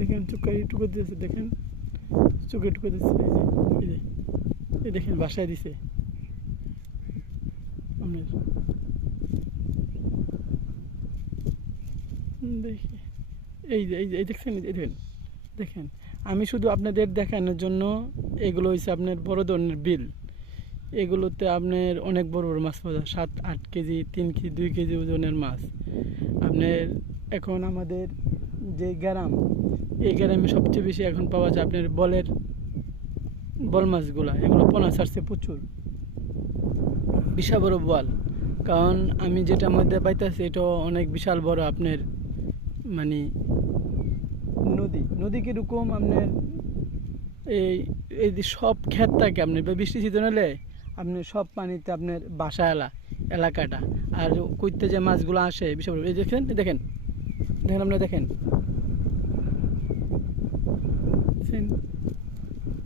দেখেন চোখে টুকো দিয়েছে, দেখেন চোখে টুকো দিচ্ছে, এই দেখেন বাসায় দিছে আপনার। দেখি এই দেখছেন, এই দেখেন দেখেন, আমি শুধু আপনাদের দেখানোর জন্য এগুলো হচ্ছে আপনার বড় ধরনের বিল। এগুলোতে আপনার অনেক বড় বড় মাছ পাওয়া যায়, 7-8 কেজি, 3 কেজি, 2 কেজি ওজনের মাছ আপনার। এখন আমাদের যে গ্রাম, এই গ্রামে সবচেয়ে বেশি এখন পাওয়া যায় আপনার বল মাছগুলা। এগুলো পোনা ছাড়ছে প্রচুর, বিশাল বড় বল। কারণ আমি যেটার মধ্যে পাইতেছি এটা অনেক বিশাল বড় আপনার, মানে নদী কিরকম আপনার, এই এই যে সব ক্ষেত থাকে আপনার বৃষ্টি সিজন হলে আপনার সব পানিতে আপনার বাসা এলাকাটা। আর কইতে যে মাছগুলো আসে বিশাল বড়, এই দেখেন দেখেন দেখেন আপনারা দেখেন।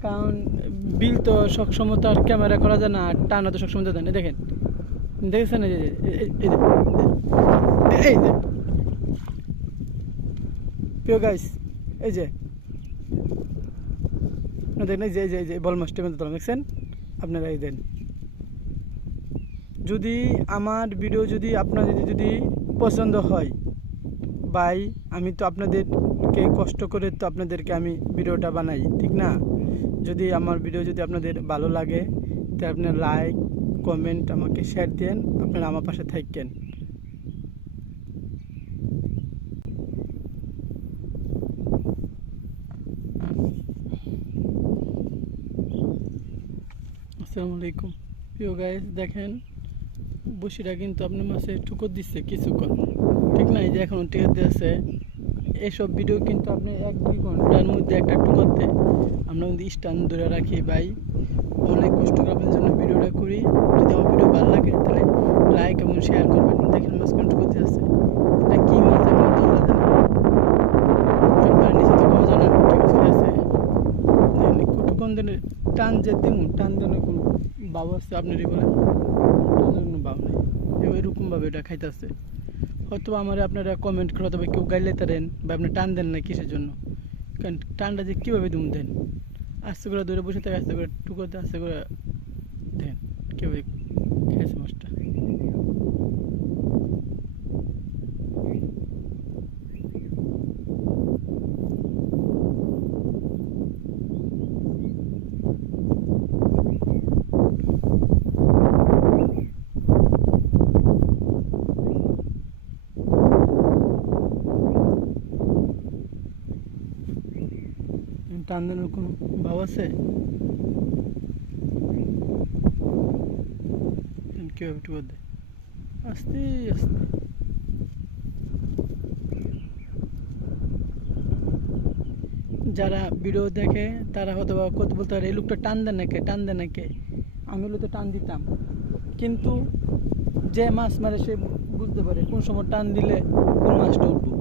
কারণ বিল তো সবসময় তো আর ক্যামেরা করা যায় না, আর টানা তো সবসময় যায় না। দেখেন দেখেছেন, এই যে প্রিয় গাইস, এই যে দেখেন, এই যে বল মাছটা দেখছেন আপনারা। এই দেন, যদি আমার ভিডিও যদি আপনাদের যদি পছন্দ হয় ভাই, আমি তো আপনাদেরকে কষ্ট করে তো আপনাদেরকে আমি ভিডিওটা বানাই, ঠিক না? যদি আমার ভিডিও যদি আপনাদের ভালো লাগে তো আপনার লাইক কমেন্ট আমাকে শেয়ার দেন, আপনারা আমার পাশে থাকেন। আসসালামু আলাইকুম প্রিয় গাইস, দেখেন বসিটা কিন্তু আপনার মাছে ঠুকর দিচ্ছে কিছুক্ষণ, ঠিক না? এই যে এখন টিকা দিয়েছে। এইসব ভিডিও কিন্তু আপনি 1-2 ঘন্টার মধ্যে একটা ঠুকর দেয়। আমরা কিন্তু স্ট্যান্ড ধরে রাখি ভাই, অনেক কষ্ট করে আপনাদের জন্য ভিডিওটা করি। যদি আমার ভিডিও ভালো লাগে তাহলে লাইক এবং শেয়ার করবেন। দেখেন মাছ কোন ঠুকর দিয়ে আছে, এটা কি মাছ এখন তো আলাদা নিচে তো পাওয়া যায় না, ঠিক আছে? কতক্ষণ দিনে টান যে দিন টান দিনে কোনো বাবু আছে আপনারই বলে, কোনো বাবু নেই। এরকমভাবে এটা খাইতেছে। হয়তো আমার আপনারা কমেন্ট করে, তবে কেউ গাইলে তারেন বা আপনি টান দেন না কিসের জন্য? কারণ টানটা যে কীভাবে দুম দেন, আস্তে করে দূরে বসে থাকে, আস্তে করে টুকোতে আস্তে করে দেন, কীভাবে খেয়েছে মাছটা। টান দেনের কোনো ভাব আছে? কীভাবে টুকো দেয় আস্তে আস্তে। যারা ভিডিও দেখে তারা হয়তো বা কত বলতে পারে, এই লোকটা টান দেন নাকি, টান দেন নাকি। আমি হলে তো টান দিতাম, কিন্তু যে মাছ মারে সে বুঝতে পারে কোন সময় টান দিলে কোন মাছটা উঠবো।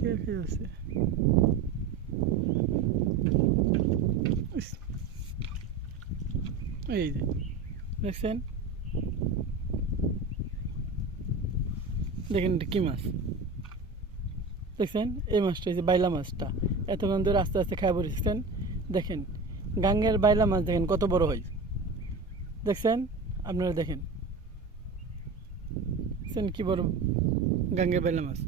কে খেয়ে আছে? এই যে দেখছেন, দেখেন এটা কী মাছ দেখছেন? এই মাছটা, এই যে বাইলা মাছটা এতক্ষণ ধরে আস্তে আস্তে খাই পড়েছেন। দেখেন গাঙ্গের বাইলা মাছ দেখেন কত বড় হয়, দেখছেন? আপনারা দেখেন কি বড় গাঙ্গের বাইলা মাছ।